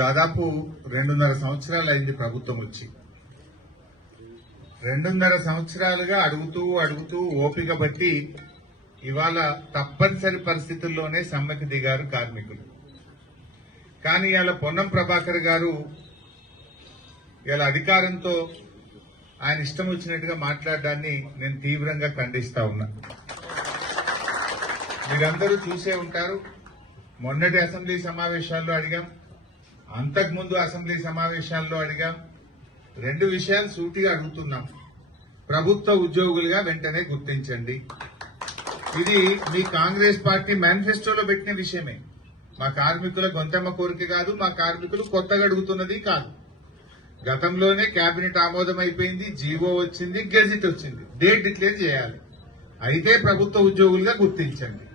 దాదాపు 2.5 సంవత్సరాలు అయింది ప్రభుత్వం వచ్చి. 2.5 సంవత్సరాలుగా అడుగుతూ ఓపిక బట్టి ఇవాళ తప్పనిసరి పరిస్థితుల్లోనే సమ్మెకు దిగారు కార్మికులు. కానీ ఇవాళ పొన్నం ప్రభాకర్ గారు ఇవాళ అధికారంతో ఆయన ఇష్టం వచ్చినట్టుగా మాట్లాడడాన్ని నేను తీవ్రంగా ఖండిస్తా ఉన్నా. మీరందరూ చూసే ఉంటారు, మొన్నటి అసెంబ్లీ సమావేశాల్లో అడిగాం, అంతకుముందు అసెంబ్లీ సమావేశాల్లో అడిగాం. 2 విషయాలు సూటిగా అడుగుతున్నాం. ప్రభుత్వ ఉద్యోగులుగా వెంటనే గుర్తించండి. ఇది మీ కాంగ్రెస్ పార్టీ మేనిఫెస్టోలో పెట్టిన విషయమే. మా కార్మికుల గొంతెమ్మ కోరిక కాదు, మా కార్మికులు కొత్తగా అడుగుతున్నది కాదు. గతంలోనే కేబినెట్ ఆమోదం అయిపోయింది, జీవో వచ్చింది, గెజిట్ వచ్చింది, డేట్ డిక్లేర్ చేయాలి. అయితే ప్రభుత్వ ఉద్యోగులుగా గుర్తించండి,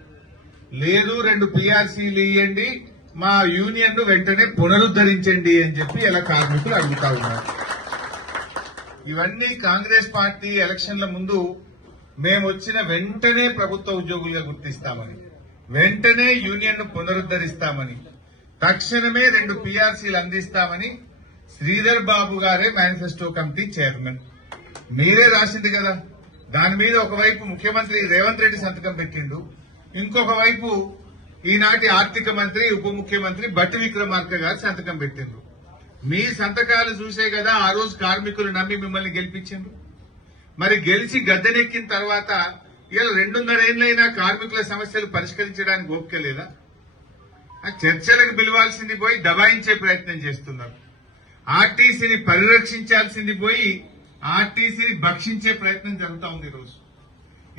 లేదు 2 పీఆర్సీలు ఇవ్వండి, మా యూనియన్ ను వెంటనే పునరుద్దరించండి అని చెప్పి ఇలా కార్మికులు అడుగుతా ఉన్నారు. ఇవన్నీ కాంగ్రెస్ పార్టీ ఎలక్షన్ల ముందు మేము వచ్చిన వెంటనే ప్రభుత్వ ఉద్యోగులుగా గుర్తిస్తామని, వెంటనే యూనియన్ ను పునరుద్దరిస్తామని, తక్షణమే 2 పీఆర్సీలు అందిస్తామని శ్రీధర్ బాబు గారే మేనిఫెస్టో కమిటీ చైర్మన్. మీరే రాసింది కదా. దాని మీద ఒకవైపు ముఖ్యమంత్రి రేవంత్ రెడ్డి సంతకం పెట్టిండు, ఇంకొక వైపు ఈనాటి ఆర్థిక మంత్రి ఉప ముఖ్యమంత్రి బట్టి విక్రమార్క గారు సంతకం పెట్టిండ్రు. మీ సంతకాలు చూసే కదా ఆ రోజు కార్మికులు నమ్మి మిమ్మల్ని గెలిపించిండ్రు. మరి గెలిచి గద్దెనెక్కిన తర్వాత ఇలా 2.5 ఏళ్లైనా కార్మికుల సమస్యలు పరిష్కరించడానికి ఓపిక లేదా? చర్చలకు పిలవాల్సింది పోయి దబాయించే ప్రయత్నం చేస్తున్నారు. ఆర్టీసీని పరిరక్షించాల్సింది పోయి ఆర్టీసీని భక్షించే ప్రయత్నం జరుగుతూ ఉంది. ఈరోజు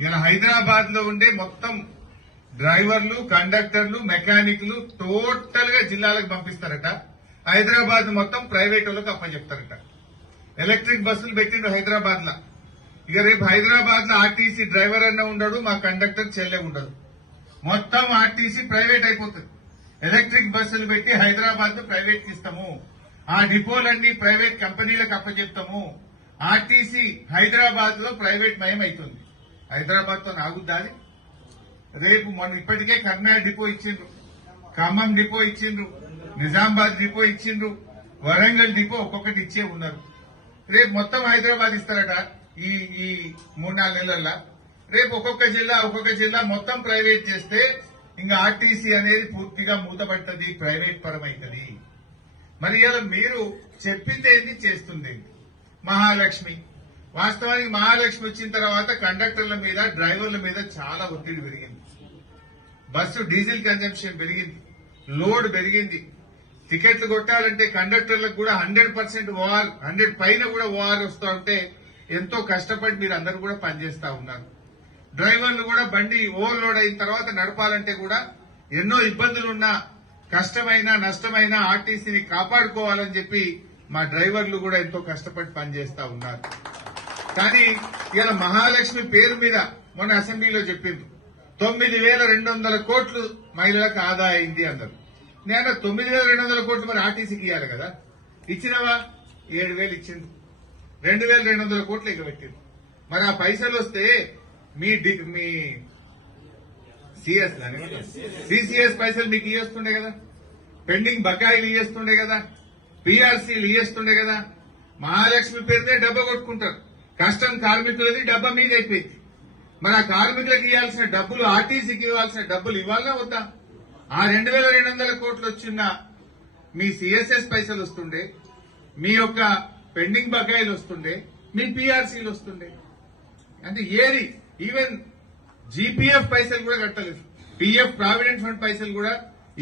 ఇలా హైదరాబాద్ లో ఉండే మొత్తం డ్రైవర్లు, కండక్టర్లు, మెకానిక్లు టోటల్ గా జిల్లాలకు పంపిస్తారట. హైదరాబాద్ మొత్తం ప్రైవేట్ వాళ్ళకి అప్పచెప్తారట. ఎలక్ట్రిక్ బస్సులు పెట్టిండు హైదరాబాద్ లా. ఇక రేపు హైదరాబాద్ లో ఆర్టీసీ డ్రైవర్ అన్న ఉండడు, మా కండక్టర్ చెల్లె ఉండదు. మొత్తం ఆర్టీసీ ప్రైవేట్ అయిపోతుంది. ఎలక్ట్రిక్ బస్సులు పెట్టి హైదరాబాద్ లో ప్రైవేట్ కి ఇస్తాము, ఆ డిపోలన్నీ ప్రైవేట్ కంపెనీలకు అప్పచెప్తాము. ఆర్టీసీ హైదరాబాద్ లో ప్రైవేట్ మయం అవుతుంది. హైదరాబాద్ తో నాగుద్దాది. రేపు మొన్న ఇప్పటికే కర్నాటక డిపో ఇచ్చిండ్రు, ఖమ్మం డిపో ఇచ్చిండ్రు, నిజామాబాద్ డిపో ఇచ్చిండ్రు, వరంగల్ డిపో ఒక్కొక్కటి ఇచ్చే ఉన్నారు. రేపు మొత్తం హైదరాబాద్ ఇస్తారట. ఈ 3-4 నెలల్లో రేపు ఒక్కొక్క జిల్లా మొత్తం ప్రైవేట్ చేస్తే ఇంకా ఆర్టీసీ అనేది పూర్తిగా మూతపడుతుంది, ప్రైవేట్ పరమైతుంది. మరి ఇలా మీరు చెప్పిందేంది, చేస్తుందేంది? మహాలక్ష్మి, వాస్తవానికి మహాలక్ష్మి వచ్చిన తర్వాత కండక్టర్ల మీద, డ్రైవర్ల మీద చాలా ఒత్తిడి పెరిగింది. బస్సు డీజిల్ కన్జంప్షన్ పెరిగింది, లోడ్ పెరిగింది. టికెట్లు కొట్టాలంటే కండక్టర్లకు కూడా 100% ఓఆర్, 100 పైన కూడా ఓఆర్ వస్తూ ఉంటే ఎంతో కష్టపడి మీరు అందరూ కూడా పనిచేస్తా ఉన్నారు. డ్రైవర్లు కూడా బండి ఓవర్లోడ్ అయిన తర్వాత నడపాలంటే కూడా ఎన్నో ఇబ్బందులున్నా, కష్టమైన నష్టమైన ఆర్టీసీని కాపాడుకోవాలని చెప్పి మా డ్రైవర్లు కూడా ఎంతో కష్టపడి పనిచేస్తా ఉన్నారు. కానీ ఇలా మహాలక్ష్మి పేరు మీద మొన్న అసెంబ్లీలో చెప్పిండ్రు 9,200 కోట్లు మహిళలకు ఆదా అయింది అన్నారు. నేను 9,200 కోట్లు మరి ఆర్టీసీకి ఇవ్వాలి కదా, ఇచ్చినవా? 7,000 ఇచ్చింది, 2,200 కోట్లు ఎగబెట్టింది. మరి ఆ పైసలు వస్తే మీ సిసిఎస్ పైసలు మీకు ఇయ్యేస్తుండే కదా, పెండింగ్ బకాయిలు ఇయ్యేస్తుండే కదా, పీఆర్సీలు ఇయ్యేస్తుండే కదా. మహాలక్ష్మి పేరునే డబ్బా కొట్టుకుంటారు. కష్టం కార్మికులది, డబ్బా మీద అయిపోయింది. మరి ఆ కార్మికులకు ఇవ్వాల్సిన డబ్బులు, ఆర్టీసీకి ఇవ్వాల్సిన డబ్బులు ఇవ్వాలన్నా వద్దా? ఆ 2,200 కోట్లు వచ్చిన మీ సిఎస్ఎస్ పైసలు వస్తుండే, మీ యొక్క పెండింగ్ బకాయిలు వస్తుండే, మీ పీఆర్సీలు వస్తుండే. అంటే ఏది, ఈవెన్ జీపీఎఫ్ పైసలు కూడా కట్టలేదు, పీఎఫ్ ప్రావిడెంట్ ఫండ్ పైసలు కూడా,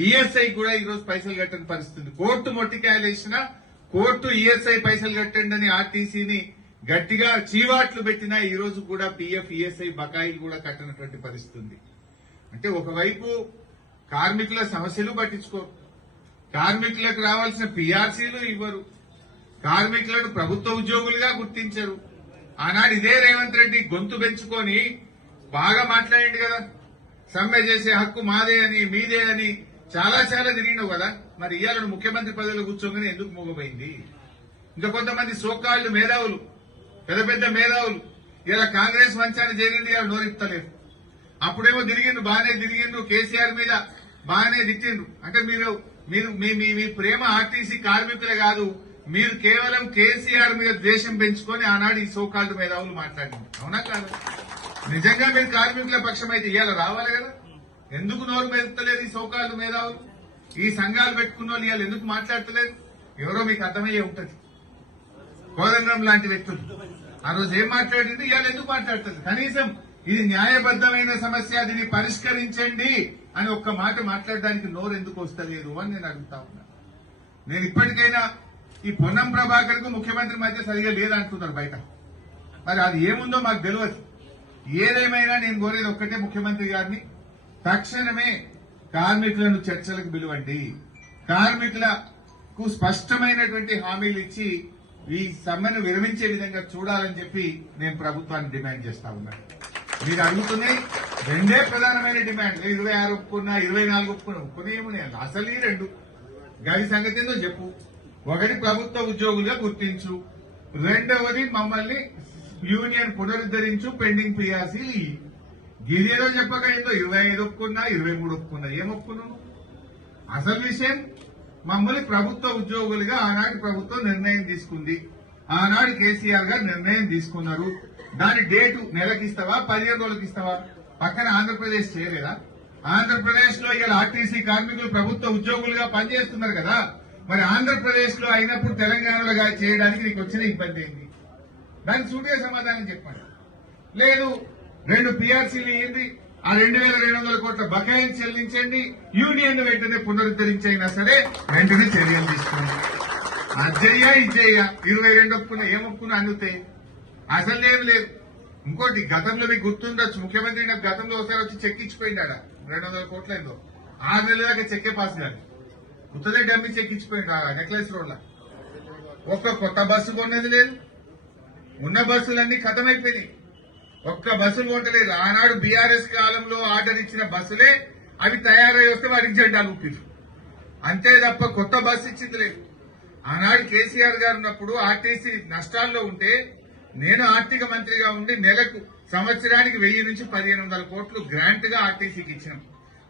ఈఎస్ఐ కూడా ఈరోజు పైసలు కట్టని పరిస్థితి. కోర్టు మొట్టికాయలు వేసినా కోర్టు ఈఎస్ఐ పైసలు కట్టండి అని ఆర్టీసీని గట్టిగా చీవాట్లు పెట్టినా ఈ రోజు కూడా పీఎఫ్, ఈఎస్ఐ బకాయిలు కూడా కట్టనటువంటి పరిస్థితి. అంటే ఒకవైపు కార్మికుల సమస్యలు పట్టించుకోరు, కార్మికులకు రావాల్సిన పీఆర్సీలు ఇవ్వరు, కార్మికులను ప్రభుత్వ ఉద్యోగులుగా గుర్తించరు. ఆనాడు ఇదే రేవంత్ రెడ్డి గొంతు పెంచుకొని బాగా మాట్లాడిండు కదా, సమ్మె చేసే హక్కు మాదే అని, మీదే అని చాలా తిరిగినావు కదా. మరి ఇవాళ ముఖ్యమంత్రి పదవిలో కూర్చోగానే ఎందుకు మూగపోయింది? ఇంకా కొంతమంది సోకాళ్లు మేధావులు, పెద్ద మేధావులు ఇలా కాంగ్రెస్ మంచాన్ని చేరింది, ఇలా నోరిస్తలేరు. అప్పుడేమో తిరిగిండ్రు, బాగానే తిరిగిండ్రు, కేసీఆర్ మీద బాగానే తిట్టిండ్రు. అంటే మీరు మీరు మీ మీ మీ ప్రేమ ఆర్టీసీ కార్మికులే కాదు, మీరు కేవలం కేసీఆర్ మీద ద్వేషం పెంచుకొని ఆనాడు ఈ సోకాల్డ్ మేధావులు మాట్లాడింది. అవునా కాదు? నిజంగా మీరు కార్మికుల పక్షం అయితే ఇవాళ రావాలి కదా. ఎందుకు నోరు మెదతలేదు ఈ సోకాల్డ్ మేధావులు? ఈ సంఘాలు పెట్టుకున్న వాళ్ళు ఇవాళ ఎందుకు మాట్లాడతలేదు? ఎవరో మీకు అర్థమయ్యే ఉంటది. కోదండరాం లాంటి వ్యక్తులు ఆ రోజు ఏం మాట్లాడింది, ఇవాళ ఎందుకు మాట్లాడుతుంది? కనీసం ఇది న్యాయబద్దమైన సమస్య, దీన్ని పరిష్కరించండి అని ఒక్క మాట మాట్లాడడానికి నోరు ఎందుకు వస్తలేదు అని నేను అడుగుతా ఉన్నా. నేను ఇప్పటికైనా ఈ పొన్నం ప్రభాకర్ కు ముఖ్యమంత్రి మధ్య సరిగా లేదంటున్నారు బయట. మరి అది ఏముందో మాకు తెలియదు. ఏదేమైనా నేను కోరేది ఒక్కటే, ముఖ్యమంత్రి గారిని తక్షణమే కార్మికులను చర్చలకు పిలువండి, కార్మికులకు స్పష్టమైనటువంటి హామీలు ఇచ్చి ఈ సమ్మెను విరమించే విధంగా చూడాలని చెప్పి నేను ప్రభుత్వాన్ని డిమాండ్ చేస్తా ఉన్నాను. మీరు అడుగుతున్నాయి రెండే ప్రధానమైన డిమాండ్. 26 ఒప్పుకున్నా, 24 ఒప్పుకున్నా ఏమున్నాయి అసలు ఈ రెండు గది సంగతి ఏందో చెప్పు. ఒకటి ప్రభుత్వ ఉద్యోగులుగా గుర్తించు, రెండవది మమ్మల్ని యూనియన్ పునరుద్ధరించు, పెండింగ్ పిఆర్సీలు ఇయ్యి. గిదేదో చెప్పక ఏందో 25 ఒప్పుకున్నా, 23 ఒప్పుకున్నా ఏం ఒప్పుకున్నావు? అసలు విషయం మమ్మల్ని ప్రభుత్వ ఉద్యోగులుగా ఆనాటి ప్రభుత్వం నిర్ణయం తీసుకుంది, ఆనాడు కేసీఆర్ గారు నిర్ణయం తీసుకున్నారు. దాని డేటు నెలకిస్తావా 15 రోజులకి ఇస్తావా? పక్కన ఆంధ్రప్రదేశ్ చేయలేదా? ఆంధ్రప్రదేశ్ లో ఇలా ఆర్టీసీ కార్మికులు ప్రభుత్వ ఉద్యోగులుగా పనిచేస్తున్నారు కదా. మరి ఆంధ్రప్రదేశ్ లో అయినప్పుడు తెలంగాణలో చేయడానికి నీకు వచ్చిన ఇబ్బంది ఏంది? దానికి సూటిగా సమాధానం చెప్పండి. లేదు 2 పిఆర్సీలు ఇవ్వండి, ఆ 2,200 కోట్ల బకాయిలు చెల్లించండి, యూనియన్ వెంటనే పునరుద్ధరించైనా సరే వెంటనే చర్యలు తీసుకోండి. అజ్జయ్యా ఇజ్జయ్యా 22 ఒప్పుకున్నా ఏం ఒప్పుకున్నా అందుతే అసలు ఏం లేదు. ఇంకోటి గతంలో మీకు గుర్తుండొచ్చు, ముఖ్యమంత్రి నాకు గతంలో ఒకసారి వచ్చి చెక్ ఇచ్చిపోయిందాడ 200 కోట్ల ఏందో 6 నెలల దాకా చెక్కే పాస్ కాదు, ఉత్తదే డమ్మి చెక్ ఇచ్చిపోయింది నెక్లెస్ రోడ్ లా. ఒక్క కొత్త బస్సు కొన్నది లేదు, ఉన్న బస్సులన్నీ ఖతమైపోయినాయి, ఒక్క బస్సులు కొంటలేదు. ఆనాడు బీఆర్ఎస్ కాలంలో ఆర్డర్ ఇచ్చిన బస్సులే అవి తయారై వస్తే వారికి జెండాలు ఊపిరు, అంతే తప్ప కొత్త బస్సు ఇచ్చింది లేదు. ఆనాడు కేసీఆర్ గారు ఉన్నప్పుడు ఆర్టీసీ నష్టాల్లో ఉంటే నేను ఆర్థిక మంత్రిగా ఉండి నెలకు సంవత్సరానికి 1000 నుంచి 1500 కోట్లు గ్రాంట్ గా ఆర్టీసీకి ఇచ్చినాం.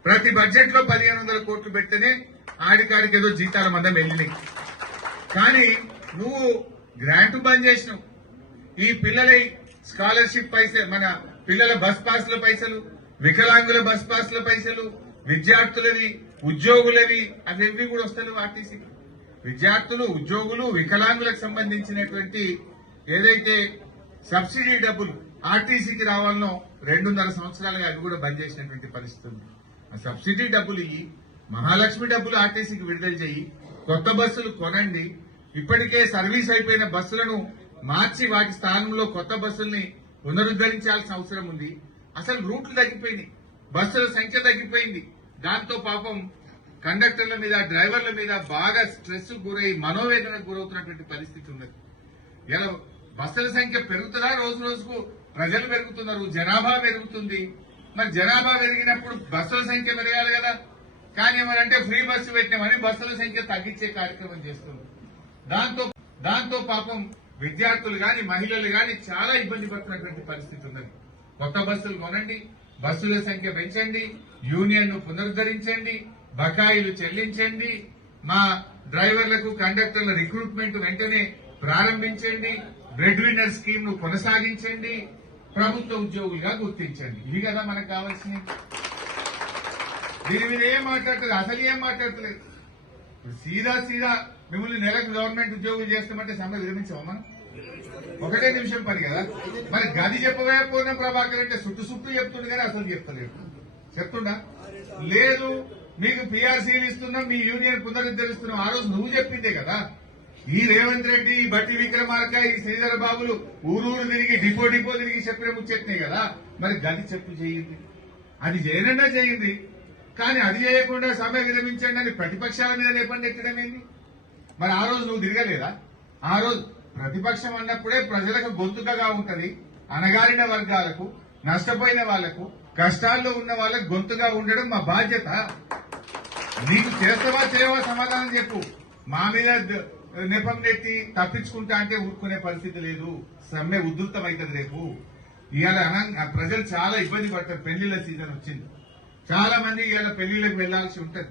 ప్రతి బడ్జెట్ లో 1500 కోట్లు పెడితేనే ఆడికాడికి ఏదో జీతాల మందం వెళ్ళినాయి. కానీ నువ్వు గ్రాంట్ బంద్ చేసినావు. ఈ పిల్లల స్కాలర్షిప్ పైసలు, మన పిల్లల బస్ పాస్ల పైసలు, వికలాంగుల బస్ పాస్ల పైసలు, విద్యార్థులవి, ఉద్యోగులవి అవి కూడా వస్తలేవు ఆర్టీసీకి. విద్యార్థులు, ఉద్యోగులు, వికలాంగులకు సంబంధించినటువంటి ఏదైతే సబ్సిడీ డబ్బులు ఆర్టీసీకి రావాలనో 2.5 సంవత్సరాలుగా అవి కూడా బంద్ చేసినటువంటి పరిస్థితి ఉంది. ఆ సబ్సిడీ డబ్బులు ఇయ్యి, మహాలక్ష్మి డబ్బులు ఆర్టీసీకి విడుదల చేయి, కొత్త బస్సులు కొనండి. ఇప్పటికే సర్వీస్ అయిపోయిన బస్సులను మార్చి వాటి స్థానంలో కొత్త బస్సుల్ని పునరుద్ధరించాల్సిన అవసరం ఉంది. అసలు రూట్లు తగ్గిపోయినాయి, బస్సుల సంఖ్య తగ్గిపోయింది. దాంతో పాపం కండక్టర్ల మీద, డ్రైవర్ల మీద బాగా స్ట్రెస్ గురై మనోవేదనకు గురవుతున్నటువంటి పరిస్థితి ఉన్నది. ఇలా బస్సుల సంఖ్య పెరుగుతుందా? రోజు రోజుకు ప్రజలు పెరుగుతున్నారు, జనాభా పెరుగుతుంది. మరి జనాభా పెరిగినప్పుడు బస్సుల సంఖ్య పెరగాలి కదా. కానీ ఏమంటే ఫ్రీ బస్సు పెట్టినామని బస్సుల సంఖ్య తగ్గించే కార్యక్రమం చేస్తుంది. దాంతో పాపం విద్యార్థులు గాని, మహిళలు గాని చాలా ఇబ్బంది పడుతున్నటువంటి పరిస్థితి ఉన్నది. కొత్త బస్సులు కొనండి, బస్సుల సంఖ్య పెంచండి, యూనియన్ ను పునరుద్ధరించండి, బకాయిలు చెల్లించండి, మా డ్రైవర్లకు, కండక్టర్ల రిక్రూట్మెంట్ వెంటనే ప్రారంభించండి, బ్రెడ్ విన్నర్ స్కీమ్ ను కొనసాగించండి, ప్రభుత్వ ఉద్యోగులుగా గుర్తించండి. ఇవి కదా మనకు కావాల్సినవి. దీని మీద ఏం మాట్లాడలేదు, అసలు ఏం మాట్లాడలేదు. సీదా మిమ్మల్ని నెలకు గవర్నమెంట్ ఉద్యోగులు చేస్తామంటే సమ్మె విరమించామా మనం? ఒకటే నిమిషం పని కదా. మరి గది చెప్పబోయిన ప్రభాకర్ అంటే చుట్టూ చెప్తుండే కానీ అసలు చెప్తలేదు. చెప్తుండా? లేదు మీకు పీఆర్సీలు ఇస్తున్నాం, మీ యూనియన్ పునరుద్ధరిస్తున్నాం. ఆ రోజు నువ్వు చెప్పిందే కదా. ఈ రేవంత్ రెడ్డి, ఈ బట్టి విక్రమార్క, ఈ శ్రీధర బాబులు ఊరూరు తిరిగి డిపో తిరిగి చెప్పిన ముచ్చెట్టినాయి కదా. మరి గది చెప్పు చేయింది, అది చేయనన్నా చేయింది. కానీ అది చేయకుండా సమ్మె విరమించండి అని ప్రతిపక్షాల మీద నేపథ్యం ఎక్కడం ఏంది? మరి ఆ రోజు నువ్వు తిరగలేదా? ఆ రోజు ప్రతిపక్షం అన్నప్పుడే ప్రజలకు గొంతుకగా ఉంటది. అణగారిన వర్గాలకు, నష్టపోయిన వాళ్లకు, కష్టాల్లో ఉన్న వాళ్ళకు గొంతుగా ఉండడం మా బాధ్యత. నీకు చేస్తావా చేయవా సమాధానం చెప్పు. మా మీద నెపం నెట్టి తప్పించుకుంటా అంటే ఊరుకునే పరిస్థితి లేదు. సమ్మె ఉధృతమైతుంది రేపు. ఇవాళ ప్రజలు చాలా ఇబ్బంది పడతారు. పెళ్లిళ్ల సీజన్ వచ్చింది, చాలా మంది ఇవాళ పెళ్లిళ్లకు వెళ్లాల్సి ఉంటది.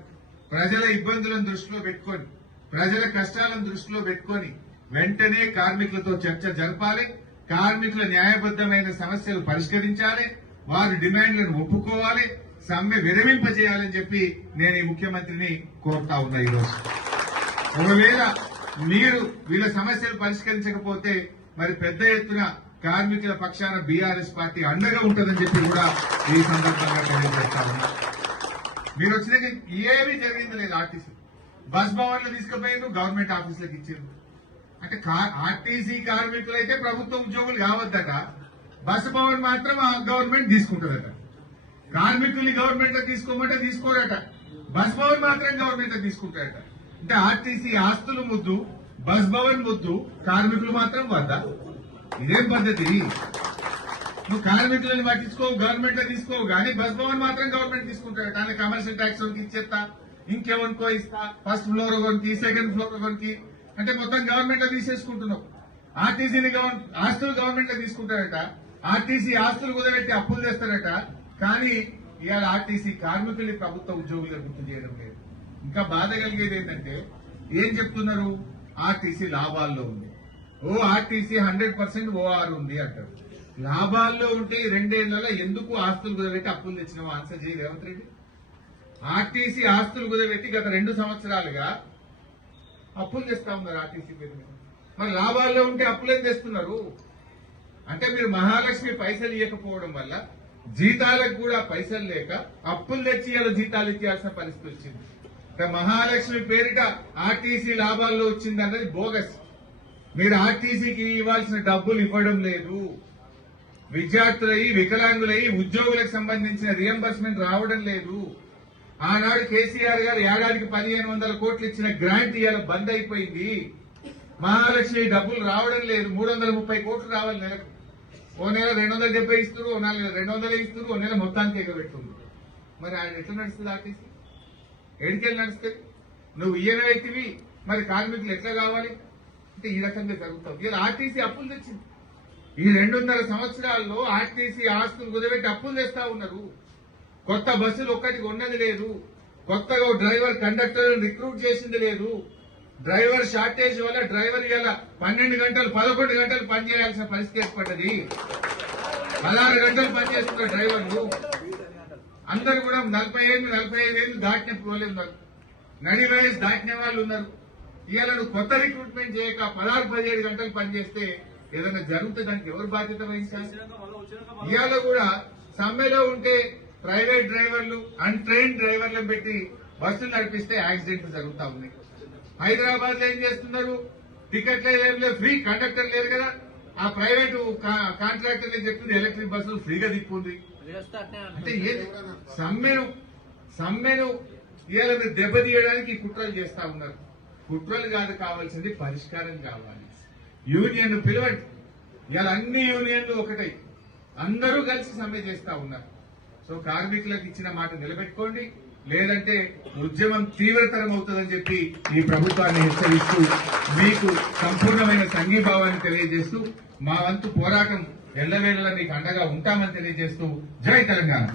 ప్రజల ఇబ్బందులను దృష్టిలో పెట్టుకొని ప్రజల కష్టాలను దృష్టిలో పెట్టుకొని వెంటనే కార్మికులతో చర్చ జరపాలి. కార్మికుల న్యాయబద్దమైన సమస్యలు పరిష్కరించాలి. వారి డిమాండ్లను ఒప్పుకోవాలి. సమ్మె విరమింపజేయాలని చెప్పి నేను ఈ ముఖ్యమంత్రిని కోరుతా ఉన్నా. ఈరోజు ఒకవేళ మీరు వీళ్ళ సమస్యలు పరిష్కరించకపోతే మరి పెద్ద ఎత్తున కార్మికుల పక్షాన బీఆర్ఎస్ పార్టీ అండగా ఉంటుందని చెప్పి కూడా ఈ సందర్భంగా తెలియజేస్తా ఉన్నా. మీరు వచ్చినాక ఏమీ జరిగింది లేదు. ఆర్టీసీ బస్ భవన్లు తీసుకుపోయారు, గవర్నమెంట్ ఆఫీసులకు ఇచ్చారు. అంటే ఆర్టీసీ కార్మికులైతే ప్రభుత్వ ఉద్యోగులు కావద్దట, బస్ భవన్ మాత్రం ఆ గవర్నమెంట్ తీసుకుంటుందట. కార్మికుల్ని గవర్నమెంట్ తీసుకోమంటే తీసుకోరట, బస్ భవన్ మాత్రం గవర్నమెంట్ తీసుకుంటారట. అంటే ఆర్టీసీ ఆస్తులు ముద్దు, బస్ భవన్ ముద్దు, కార్మికులు మాత్రం వద్ద. ఇదేం పద్ధతి? నువ్వు కార్మికులను పట్టించుకోవు, గవర్నమెంట్ లో తీసుకోవు, కానీ బస్ భవన్ మాత్రం గవర్నమెంట్ తీసుకుంటారట. ఆయన కమర్షియల్ ట్యాక్స్ ఒకరికి ఇచ్చేస్తా, ఇంకెవరికో ఇస్తా, ఫస్ట్ ఫ్లోర్ ఒకరికి, సెకండ్ ఫ్లోర్ ఒకరికి, అంటే మొత్తం గవర్నమెంట్ లో తీసేసుకుంటున్నావు. ఆర్టీసీని ఆస్తులు గవర్నమెంట్ లో తీసుకుంటారట, ఆర్టీసీ ఆస్తులు కుదబెట్టి అప్పులు చేస్తారట. కానీ ఇవాళ ఆర్టీసీ కార్మికుల్ని ప్రభుత్వ ఉద్యోగులుగా గుర్తు చేయడం లేదు. ఇంకా బాధ కలిగేది ఏంటంటే ఏం చెప్తున్నారు? ఆర్టీసీ లాభాల్లో ఉంది. ఆర్టీసీ 100% ఓఆర్ ఉంది అంటారు. లాభాల్లో ఉంటే ఈ 2 ఏళ్లలో ఎందుకు ఆస్తులు కుదబెట్టి అప్పులు తెచ్చినావు? ఆన్సర్ చేయి రేవంత్ రెడ్డి. ఆర్టీసీ ఆస్తులు కుదబెట్టి గత 2 సంవత్సరాలుగా అప్పులు తెస్తా ఉన్నారు ఆర్టీసీ పేరు మీద. మరి లాభాల్లో ఉంటే అప్పులేం తెస్తున్నారు? అంటే మీరు మహాలక్ష్మి పైసలు ఇవ్వకపోవడం వల్ల జీతాలకు కూడా పైసలు లేక అప్పులు తెచ్చి ఇలా జీతాలు ఇచ్చేయాల్సిన పరిస్థితి వచ్చింది. మహాలక్ష్మి పేరిట ఆర్టీసీ లాభాల్లో వచ్చింది అన్నది బోగస్. మీరు ఆర్టీసీకి ఇవ్వాల్సిన డబ్బులు ఇవ్వడం లేదు. విద్యార్థులై, వికలాంగులై, ఉద్యోగులకు సంబంధించిన రియంబర్స్మెంట్ రావడం లేదు. ఆనాడు కేసీఆర్ గారు ఏడాదికి 1500 కోట్లు ఇచ్చిన గ్రాంట్ ఇవాళ బంద్ అయిపోయింది. మహాలక్ష్మి డబ్బులు రావడం లేదు. 330 కోట్లు రావాలి నెలకు. ఓ నెల 270 ఇస్తారు, ఓ నెల 200 ఇస్తారు, ఓ నెల మొత్తానికి ఎగబెట్టుంది. మరి ఆయన ఎట్లా నడుస్తుంది ఆర్టీసీ? ఎడికెళ్ళి నడుస్తుంది? నువ్వు ఈయనైతివి, మరి కార్మికులు ఎట్లా కావాలి? అంటే ఈ రకంగా జరుగుతావు. ఇలా ఆర్టీసీ అప్పులు తెచ్చింది. ఈ 2.5 సంవత్సరాల్లో ఆర్టీసీ ఆస్తులు కుదబెట్టి అప్పులు తెస్తా ఉన్నారు. కొత్త బస్సులు ఒక్కటి ఉన్నది లేదు. కొత్తగా డ్రైవర్, కండక్టర్ రిక్రూట్ చేసింది లేదు. డ్రైవర్ షార్టేజ్ వల్ల డ్రైవర్ ఇలా 12 గంటలు, 11 గంటలు పనిచేయాల్సిన పరిస్థితి ఏర్పడ్డది. 16 గంటలు పనిచేస్తున్న డ్రైవర్లు అందరూ కూడా 40 ఏళ్ళు, 45 ఏళ్ళు దాటిన వాళ్ళు ఉన్నారు. నడి వయసు దాటిన వాళ్ళు ఉన్నారు. ఇవాళ నువ్వు కొత్త రిక్రూట్మెంట్ చేయక 16-17 గంటలు పనిచేస్తే ఏదైనా జరుగుతుంది, దానికి ఎవరు బాధ్యత వహించాలి? ఇవాళ కూడా సమ్మెలో ఉంటే ప్రైవేట్ డ్రైవర్లు, అన్ట్రైన్డ్ డ్రైవర్లను పెట్టి బస్సులు నడిపిస్తే యాక్సిడెంట్లు జరుగుతా ఉన్నాయి. హైదరాబాద్ లో ఏం చేస్తున్నారు? టికెట్లు ఏం లేవు, ఫ్రీ, కండక్టర్ లేరు కదా. ఆ ప్రైవేట్ కాంట్రాక్టర్ చెప్తుంది ఎలక్ట్రిక్ బస్సులు ఫ్రీగా దిక్కుంది. అంటే ఏది? సమ్మెను ఇవాళ మీరు దెబ్బతీయడానికి కుట్రలు చేస్తా ఉన్నారు. కుట్రలు కాదు కావాల్సింది, పరిష్కారం కావాలి. యూనియన్ పిలవండి. ఇవాళ అన్ని యూనియన్లు ఒకటై అందరూ కలిసి సమ్మె చేస్తా ఉన్నారు. సో కార్మికులకు ఇచ్చిన మాట నిలబెట్టుకోండి, లేదంటే ఉద్యమం తీవ్రతరం అవుతుందని చెప్పి ఈ ప్రభుత్వాన్ని హెచ్చరిస్తూ మీకు సంపూర్ణమైన సంఘీభావాన్ని తెలియజేస్తూ మా వంతు పోరాటం ఎల్లవేళలా మీకు అండగా ఉంటామని తెలియజేస్తూ జై తెలంగాణ.